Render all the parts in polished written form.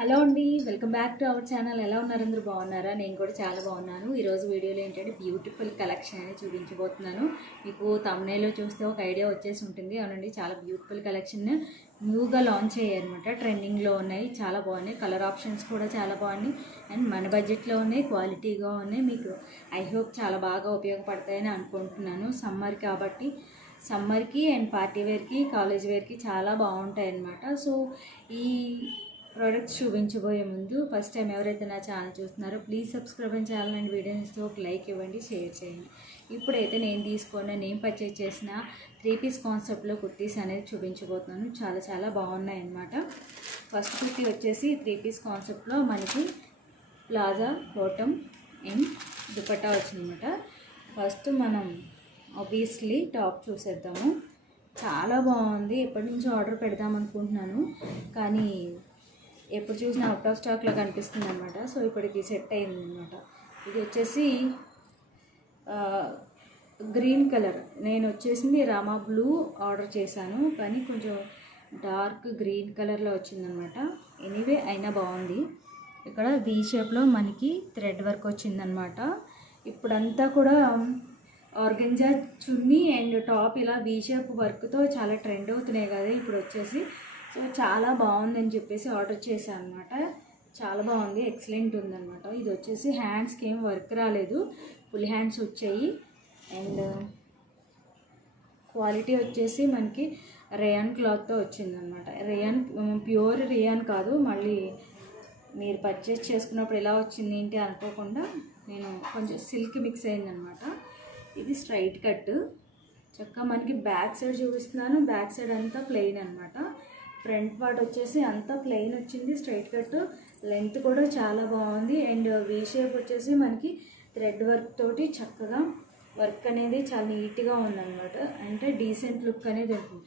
Hello అండి, welcome back to our channel. ఎలా ఉన్నారు? అందరూ బాగున్నారా? నేను కూడా చాలా బాగున్నాను. ఈరోజు వీడియోలో ఏంటంటే బ్యూటిఫుల్ కలెక్షన్ అనేది చూపించబోతున్నాను. మీకు thumbnail చూస్తే ఒక ఐడియా వచ్చేసి ఉంటుంది. అవునండి, చాలా బ్యూటిఫుల్ కలెక్షన్ న్యూగా లాంచ్ అయ్యాయి అనమాట. ట్రెండింగ్లో ఉన్నాయి, చాలా బాగున్నాయి. కలర్ ఆప్షన్స్ కూడా చాలా బాగున్నాయి అండ్ మన బడ్జెట్లో ఉన్నాయి, క్వాలిటీగా ఉన్నాయి. మీకు ఐ హోప్ చాలా బాగా ఉపయోగపడతాయని అనుకుంటున్నాను. సమ్మర్ కాబట్టి సమ్మర్కి అండ్ పార్టీ వేర్కి, కాలేజ్ వేర్కి చాలా బాగుంటాయి అన్నమాట. సో ఈ ప్రోడక్ట్స్ చూపించబోయే ముందు ఫస్ట్ టైం ఎవరైతే నా ఛానల్ చూస్తున్నారో please subscribe and channel and వీడియోని ఇస్తే ఒక లైక్ ఇవ్వండి, షేర్ చేయండి. ఇప్పుడైతే నేను పర్చేజ్ చేసిన 3-piece కాన్సెప్ట్లో కుర్తీస్ అనేది చూపించబోతున్నాను. చాలా చాలా బాగున్నాయి అన్నమాట. ఫస్ట్ కుర్తీ వచ్చేసి 3-piece కాన్సెప్ట్లో మనకి ప్లాజా, బాటమ్ అండ్ దుపట్టా వచ్చిందన్నమాట. ఫస్ట్ మనం ఆబ్వియస్లీ టాప్ చూసేద్దాము. చాలా బాగుంది. ఎప్పటి నుంచో ఆర్డర్ పెడదాం అనుకుంటున్నాను, కానీ ఎప్పుడు చూసినా అవుట్ ఆఫ్ స్టాక్లో కనిపిస్తుంది అనమాట. సో ఇప్పటికి సెట్ అయింది అనమాట. ఇది వచ్చేసి గ్రీన్ కలర్. నేను వచ్చేసింది రామా బ్లూ ఆర్డర్ చేశాను, కానీ కొంచెం డార్క్ గ్రీన్ కలర్లో వచ్చిందనమాట. ఎనీవే అయినా బాగుంది. ఇక్కడ వీ షేప్లో మనకి థ్రెడ్ వర్క్ వచ్చిందనమాట. ఇప్పుడంతా కూడా ఆర్గంజా చున్నీ అండ్ టాప్ ఇలా వీ షేప్ వర్క్తో చాలా ట్రెండ్ అవుతున్నాయి కదా ఇప్పుడు వచ్చేసి. సో చాలా బాగుందని చెప్పేసి ఆర్డర్ చేశాను అనమాట. చాలా బాగుంది, ఎక్సలెంట్ ఉందన్నమాట. ఇది వచ్చేసి హ్యాండ్స్కి ఏం వర్క్ రాలేదు, ఫుల్ హ్యాండ్స్ వచ్చాయి. అండ్ క్వాలిటీ వచ్చేసి మనకి రేయాన్ క్లాత్తో వచ్చిందనమాట. రేయాన్ ప్యూర్ రేయాన్ కాదు, మళ్ళీ మీరు పర్చేస్ చేసుకున్నప్పుడు ఎలా వచ్చింది ఏంటి అనుకోకుండా నేను కొంచెం సిల్క్ మిక్స్ అయిందనమాట. ఇది స్ట్రైట్ కట్. చక్కగా మనకి బ్యాక్ సైడ్ చూపిస్తున్నాను. బ్యాక్ సైడ్ అంతా ప్లెయిన్ అనమాట. ఫ్రంట్ పార్ట్ వచ్చేసి అంతా ప్లెయిన్ వచ్చింది, స్ట్రైట్ కట్. లెంత్ కూడా చాలా బాగుంది. అండ్ వీ షేప్ వచ్చేసి మనకి థ్రెడ్ వర్క్ తోటి చక్కగా వర్క్ అనేది చాలా నీట్గా ఉందన్నమాట. అంటే డీసెంట్ లుక్ అనేది ఉంటుంది.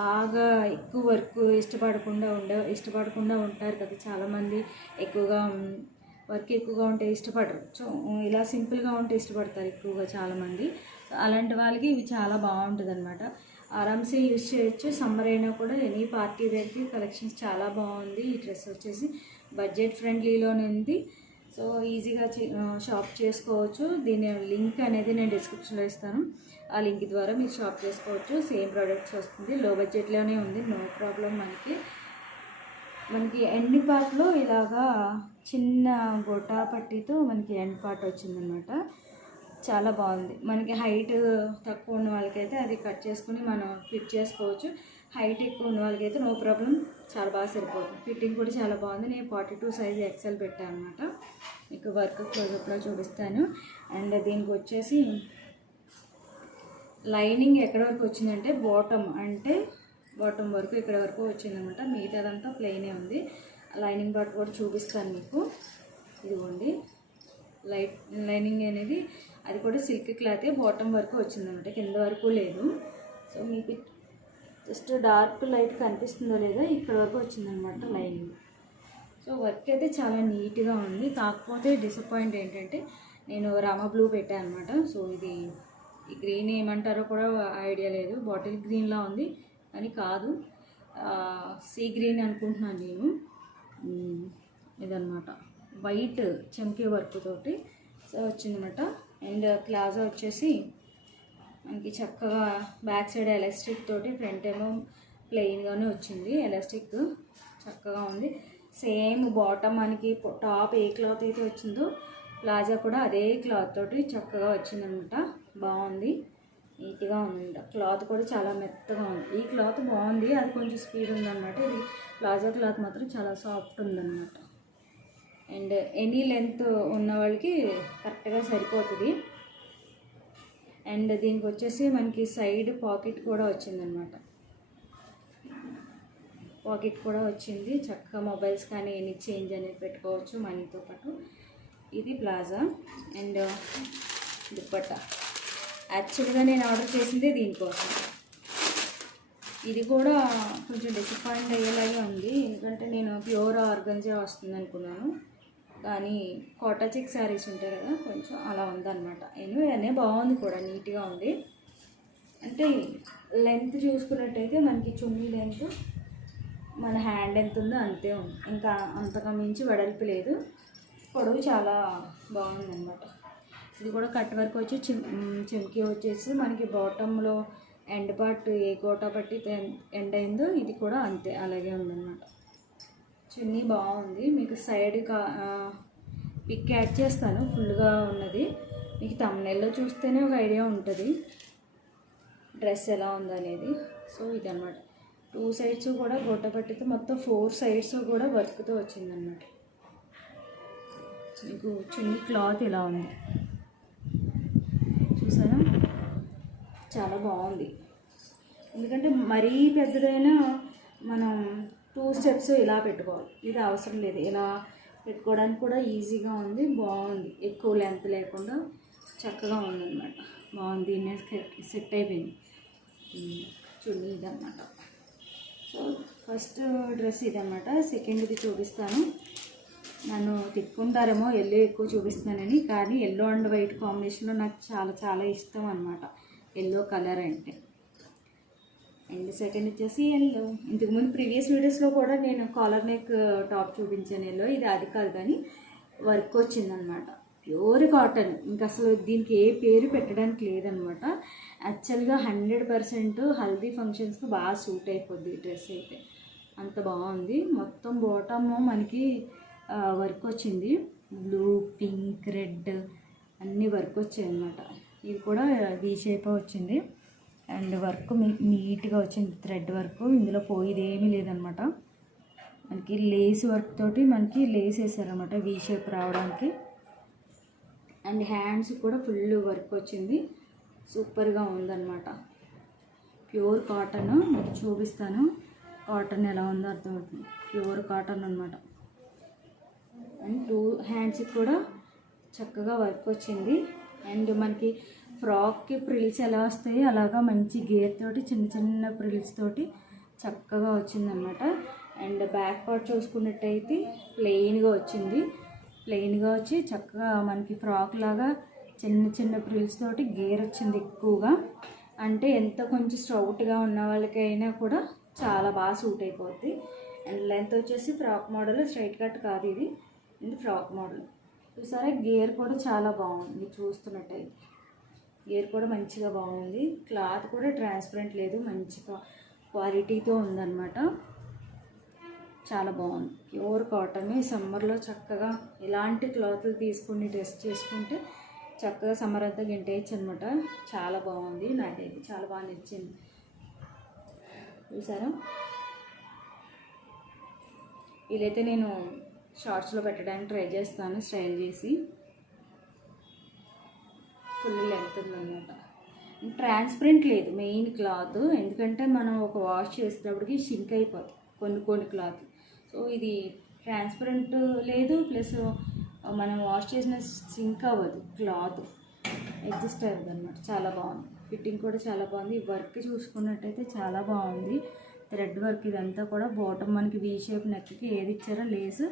బాగా ఎక్కువ వర్క్ ఇష్టపడకుండా ఉంటారు కదా చాలామంది. ఎక్కువగా వర్క్ ఎక్కువగా ఉంటే ఇష్టపడరు. సో ఇలా సింపుల్గా ఉంటే ఇష్టపడతారు ఎక్కువగా చాలామంది. అలాంటి వాళ్ళకి ఇవి చాలా బాగుంటుంది అనమాట. ఆరామ్సే యూజ్ చేయొచ్చు. సమ్మర్ అయినా కూడా ఎనీ పార్టీ వేర్కి కలెక్షన్స్ చాలా బాగుంది. ఈ డ్రెస్ వచ్చేసి బడ్జెట్ ఫ్రెండ్లీలోనే ఉంది. సో ఈజీగా షాప్ చేసుకోవచ్చు. దీని లింక్ అనేది నేను డిస్క్రిప్షన్లో ఇస్తాను. ఆ లింక్ ద్వారా మీరు షాప్ చేసుకోవచ్చు. సేమ్ ప్రోడక్ట్స్ వస్తుంది, లో బడ్జెట్లోనే ఉంది, నో ప్రాబ్లం. మనకి ఎండ్ పార్ట్లో ఇలాగా చిన్న గొట్టా పట్టీతో మనకి ఎండ్ పార్ట్ వచ్చిందనమాట. చాలా బాగుంది. మనకి హైట్ తక్కువ ఉన్న వాళ్ళకైతే అది కట్ చేసుకుని మనం ఫిట్ చేసుకోవచ్చు. హైట్ ఎక్కువ ఉన్న వాళ్ళకైతే నో ప్రాబ్లం, చాలా బాగా సరిపోతుంది. ఫిట్టింగ్ కూడా చాలా బాగుంది. నేను 42 సైజ్ ఎక్సెల్ పెట్టాను అనమాట. మీకు వర్క్ క్లోజప్లో చూపిస్తాను. అండ్ దీనికి వచ్చేసి లైనింగ్ ఎక్కడ వరకు వచ్చిందంటే బాటమ్ వరకు ఇక్కడ వరకు వచ్చిందనమాట. మిగతాదంతా ప్లెయినే ఉంది. లైనింగ్ పార్ట్ కూడా చూపిస్తాను మీకు. ఇదిగోండి లైనింగ్ అనేది అది కూడా సిల్క్ క్లాతే, బాటమ్ వరకు వచ్చిందనమాట, కింద వరకు లేదు. సో మీకు జస్ట్ డార్క్ లైట్ కనిపిస్తుందో లేదో ఇక్కడ వరకు వచ్చిందనమాట లైనింగ్. సో వర్క్ అయితే చాలా నీట్గా ఉంది. కాకపోతే డిసప్పాయింట్ ఏంటంటే నేను రామా బ్లూ పెట్టాను అనమాట. సో ఈ గ్రీన్ ఏమంటారో కూడా ఐడియా లేదు. బాటిల్ గ్రీన్లా ఉంది అని కాదు, సీ గ్రీన్ అనుకుంటున్నాను నేను. ఇదనమాట వైట్ చమ్కీ వర్క్ తోటి సో వచ్చిందన్నమాట. అండ్ ప్లాజా వచ్చేసి మనకి చక్కగా బ్యాక్ సైడ్ ఎలాస్టిక్ తోటి, ఫ్రంట్ ఏమో ప్లెయిన్గానే వచ్చింది. ఎలాస్టిక్ చక్కగా ఉంది. సేమ్ బాటమ్ మనకి టాప్ ఏ క్లాత్ అయితే వచ్చిందో ప్లాజా కూడా అదే క్లాత్ తోటి చక్కగా వచ్చిందనమాట. బాగుంది, నీట్గా ఉందన్నమాట. క్లాత్ కూడా చాలా మెత్తగా ఉంది. ఈ క్లాత్ బాగుంది, అది కొంచెం స్పీడ్ ఉందన్నమాట. ఇది ప్లాజా క్లాత్ మాత్రం చాలా సాఫ్ట్ ఉందన్నమాట. అండ్ ఎనీ లెంత్ ఉన్న వాళ్ళకి కరెక్ట్గా సరిపోతుంది. అండ్ దీనికి వచ్చేసి మనకి సైడ్ పాకెట్ కూడా వచ్చిందనమాట. పాకెట్ కూడా వచ్చింది. చక్కగా మొబైల్స్ కానీ ఎనీ చేంజ్ అనేది పెట్టుకోవచ్చు మనీతో పాటు. ఇది ప్లాజా. అండ్ దుపట్టా యాక్చువల్గా నేను ఆర్డర్ చేసిందే దీనికోసం. ఇది కూడా కొంచెం డిసప్పాయింట్ అయ్యేలాగే ఉంది, ఎందుకంటే నేను ప్యూర్ ఆర్గంజా వస్తుంది అనుకున్నాను, కానీ కోటా చెక్ శారీస్ ఉంటాయి కదా, కొంచెం అలా ఉందన్నమాట. అనే బాగుంది కూడా, నీట్గా ఉంది. అంటే లెంత్ చూసుకున్నట్టయితే మనకి చున్నీ లెంత్ మన హ్యాండ్ ఎంత ఉందో అంతే ఉంది, ఇంకా అంతగా మించి వెడల్పు లేదు. పొడవు చాలా బాగుందన్నమాట. ఇది కూడా కట్ వర్క్ వచ్చి చెమ్కి వచ్చేసి మనకి బాటంలో ఎండ్ పార్ట్ ఏ గోటా పట్టి ఎండ్ అయిందో ఇది కూడా అంతే అలాగే ఉందన్నమాట. చున్నీ బాగుంది. మీకు సైడ్ పిక్ యాడ్ చేస్తాను ఫుల్గా ఉన్నది, మీకు తమ్నెల్లో చూస్తేనే ఒక ఐడియా ఉంటుంది డ్రెస్ ఎలా ఉందనేది. సో ఇదన్నమాట. 2 సైడ్స్ కూడా గోటా పట్టితో మొత్తం 4 సైడ్స్ కూడా వర్క్తో వచ్చిందన్నమాట. మీకు చున్నీ క్లాత్ ఇలా ఉంది చూసారా, చాలా బాగుంది. ఎందుకంటే మరీ పెద్దదైనా మనం 2 స్టెప్స్ ఇలా పెట్టుకోవాలి, ఇది అవసరం లేదు. ఇలా పెట్టుకోవడానికి కూడా ఈజీగా ఉంది, బాగుంది. ఎక్కువ లెంత్ లేకుండా చక్కగా ఉందన్నమాట. బాగుంది, దీన్ని సెట్ అయిపోయింది. చున్నీ ఇదన్నమాట. సో ఫస్ట్ డ్రెస్ ఇదన్నమాట. సెకండ్ది చూపిస్తాను. నన్ను తిట్టుకుంటారేమో ఎల్లో ఎక్కువ చూపిస్తున్నానని, కానీ ఎల్లో అండ్ వైట్ కాంబినేషన్లో నాకు చాలా చాలా ఇష్టం అన్నమాట ఎల్లో కలర్ అంటే. అండ్ సెకండ్ వచ్చేసి ఎల్లో. ఇంతకుముందు ప్రీవియస్ వీడియోస్లో కూడా నేను కాలర్ నెక్ టాప్ చూపించాను ఎల్లో. ఇది అది కాదు కానీ వర్క్ వచ్చిందనమాట, ప్యూర్ కాటన్. ఇంకా అసలు దీనికి ఏ పేరు పెట్టడానికి లేదనమాట. యాక్చువల్గా 100% హల్దీ ఫంక్షన్స్కి బాగా సూట్ అయిపోద్ది ఈ డ్రెస్ అయితే, అంత బాగుంది. మొత్తం బాటమ్ మనకి వర్క్ వచ్చింది, బ్లూ, పింక్, రెడ్ అన్నీ వర్క్ వచ్చాయి అన్నమాట. ఇది కూడా వీ షేప్ వచ్చింది అండ్ వర్క్ నీట్గా వచ్చింది, థ్రెడ్ వర్క్. ఇందులో పోయిది ఏమీ లేదనమాట. మనకి లేస్ వర్క్ తోటి మనకి లేస్ వేసారనమాట వీ షేప్ రావడానికి. అండ్ హ్యాండ్స్ కూడా ఫుల్ వర్క్ వచ్చింది, సూపర్గా ఉందన్నమాట. ప్యూర్ కాటన్ మీకు చూపిస్తాను, కాటన్ ఎలా ఉందో అర్థమవుతుంది. ప్యూర్ కాటన్ అనమాట. అండ్ 2 హ్యాండ్స్కి కూడా చక్కగా వర్క్ వచ్చింది. అండ్ మనకి ఫ్రాక్కి ప్రిల్స్ ఎలా వస్తాయి అలాగా మంచి గేర్ తోటి చిన్న చిన్న ప్రిల్స్ తోటి చక్కగా వచ్చిందనమాట. అండ్ బ్యాక్ పార్ట్ చూసుకున్నట్టయితే ప్లెయిన్గా వచ్చింది, ప్లెయిన్గా వచ్చి చక్కగా మనకి ఫ్రాక్ లాగా చిన్న చిన్న ప్రిల్స్ తోటి గేర్ వచ్చింది ఎక్కువగా. అంటే ఎంత కొంచెం స్ట్రౌట్గా ఉన్న వాళ్ళకైనా కూడా చాలా బాగా సూట్ అయిపోద్ది. అండ్ లెంత్ వచ్చేసి ఫ్రాక్ మోడల్, స్ట్రైట్ కట్ కాదు ఇది, ఇది ఫ్రాక్ మోడల్. చూసారా గేర్ కూడా చాలా బాగుంది, చూస్తున్నట్టయితే గేర్ కూడా మంచిగా బాగుంది. క్లాత్ కూడా ట్రాన్స్పరెంట్ లేదు, మంచి క్వాలిటీతో ఉందన్నమాట. చాలా బాగుంది, ప్యూర్ కాటన్. సమ్మర్లో చక్కగా ఇలాంటి క్లాత్లు తీసుకుని డ్రెస్ చేసుకుంటే చక్కగా సమ్మర్ అంతా గింటేయచ్చు అనమాట. చాలా బాగుంది, నాకైతే చాలా బాగా నచ్చింది. చూసారా, ఇదైతే నేను షార్ట్స్లో పెట్టడానికి ట్రై చేస్తాను స్టైల్ చేసి. ఫుల్ లెంత్ ఉందన్నమాట, ట్రాన్స్పరెంట్ లేదు మెయిన్ క్లాత్. ఎందుకంటే మనం ఒక వాష్ చేసేటప్పటికి షింక్ అయిపోతుంది కొన్ని క్లాత్. సో ఇది ట్రాన్స్పరెంట్ లేదు, ప్లస్ మనం వాష్ చేసిన సింక్ అవ్వదు, క్లాత్ అడ్జస్ట్ అవ్వదు అనమాట. చాలా బాగుంది, ఫిట్టింగ్ కూడా చాలా బాగుంది. వర్క్ చూసుకున్నట్టయితే చాలా బాగుంది, థ్రెడ్ వర్క్. ఇదంతా కూడా బాటమ్ మనకి వీ షేప్ నెక్కి ఏది ఇచ్చారో లేస్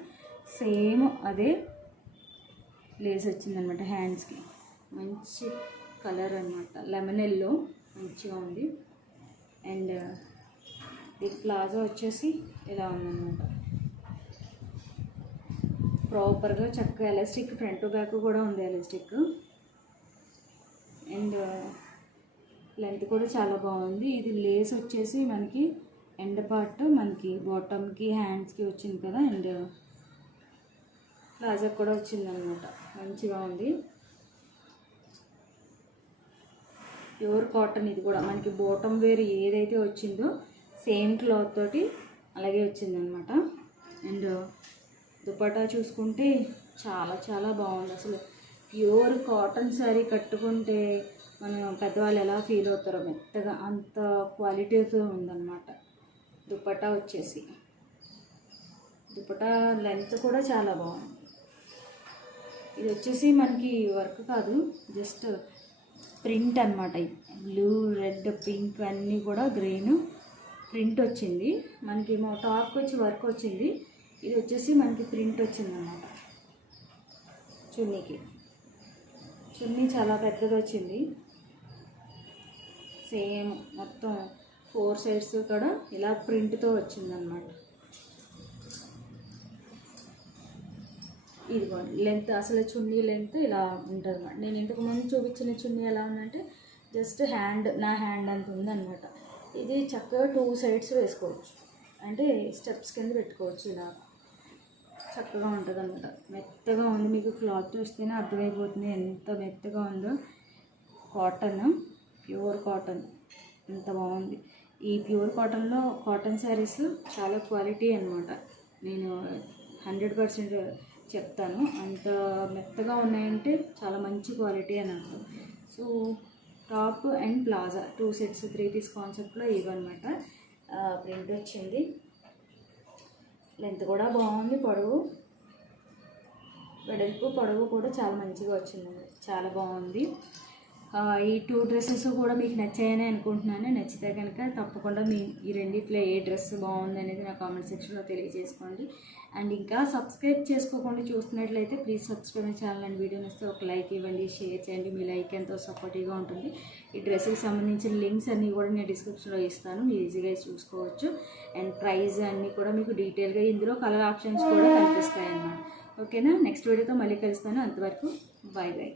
సేమ్ అదే లేస్ వచ్చిందనమాట. హ్యాండ్స్కి మంచి కలర్ అనమాట, లెమన్ ఎల్లో మంచిగా ఉంది. అండ్ ఈ ప్లాజో వచ్చేసి ఇలా ఉందన్నమాట, ప్రాపర్గా చక్కగా ఎలాస్టిక్ ఫ్రంట్ బ్యాక్ కూడా ఉంది ఎలాస్టిక్. అండ్ లెంత్ కూడా చాలా బాగుంది. ఇది లేస్ వచ్చేసి మనకి ఎండ్ పార్ట్ మనకి బాటమ్కి హ్యాండ్స్కి వచ్చింది కదా, అండ్ ప్లాజా కూడా వచ్చిందనమాట, మంచిగా ఉంది. Pure cotton. ఇది కూడా మనకి బాటమ్ వేర్ ఏదైతే వచ్చిందో సేమ్ క్లాత్ తోటి అలాగే వచ్చిందనమాట. అండ్ దుపట్టా చూసుకుంటే చాలా చాలా బాగుంది. అసలు ప్యూర్ కాటన్ శారీ కట్టుకుంటే మనం పెద్దవాళ్ళు ఎలా ఫీల్ అవుతారో మెత్తగా, అంత క్వాలిటీతో ఉందన్నమాట. దుపట్టా వచ్చేసి దుపట్టా లెంత్ కూడా చాలా బాగుంది. ఇది వచ్చేసి మనకి వర్క్ కాదు, జస్ట్ ప్రింట్ అనమాట. బ్లూ, రెడ్, పింక్ అన్నీ కూడా గ్రీన్ ప్రింట్ వచ్చింది. మనకి మా టాప్కి వచ్చి వర్క్ వచ్చింది, ఇది వచ్చేసి మనకి ప్రింట్ వచ్చింది అన్నమాట. చున్నీకి చున్నీ చాలా పెద్దది వచ్చింది, సేమ్ మొత్తం 4 సైడ్స్ కూడా ఇలా ప్రింట్తో వచ్చిందనమాట. ఇదిగోండి లెంత్, అసలు చున్నీ లెంత్ ఇలా ఉంటుంది అన్నమాట. నేను ఇంతకు ముందు చూపించిన చున్నీ ఎలా ఉందంటే జస్ట్ నా హ్యాండ్ అంత ఉందన్నమాట. ఇది చక్కగా 2 సైడ్స్ వేసుకోవచ్చు, అంటే స్టెప్స్ కింద పెట్టుకోవచ్చు. ఇలా చక్కగా ఉంటుంది అన్నమాట. మెత్తగా ఉంది, మీకు క్లాత్ చూస్తేనే అర్థమైపోతుంది ఎంత మెత్తగా ఉందో. కాటన్, ప్యూర్ కాటన్, ఎంత బాగుంది. ఈ ప్యూర్ కాటన్లో కాటన్ శారీస్ చాలా క్వాలిటీ అన్నమాట. నేను 100% చెప్తాను, అంత మెత్తగా ఉన్నాయంటే చాలా మంచి క్వాలిటీ అని అర్థం. So top and palazzo 2 sets 3 piece కాన్సెప్ట్లో ఇవన్నమాట. ప్రింట్ వచ్చింది, లెంత్ కూడా బాగుంది, వెడల్పు పొడవు కూడా చాలా మంచిగా వచ్చింది, చాలా బాగుంది. ఈ 2 డ్రెస్సెస్ కూడా మీకు నచ్చాయని అనుకుంటున్నాను. నచ్చితే కనుక తప్పకుండా ఈ రెండిట్లో ఏ డ్రెస్ బాగుంది అనేది నా కామెంట్ సెక్షన్లో తెలియజేసుకోండి. అండ్ ఇంకా సబ్స్క్రైబ్ చేసుకోకుండా చూస్తున్నట్లయితే please subscribe my channel and వీడియోని వస్తే ఒక లైక్ ఇవ్వండి, షేర్ చేయండి. మీ లైక్ ఎంతో సపోర్టివ్గా ఉంటుంది. ఈ డ్రెస్కి సంబంధించిన లింక్స్ అన్నీ కూడా నేను డిస్క్రిప్షన్లో ఇస్తాను, మీరు ఈజీగా చూసుకోవచ్చు. అండ్ ప్రైస్ అన్నీ కూడా మీకు డీటెయిల్గా ఇందులో కలర్ ఆప్షన్స్ కూడా కనిపిస్తాయి అన్నమాట. ఓకేనా, నెక్స్ట్ వీడియోతో మళ్ళీ కలుస్తాను. అంతవరకు బాయ్ బాయ్.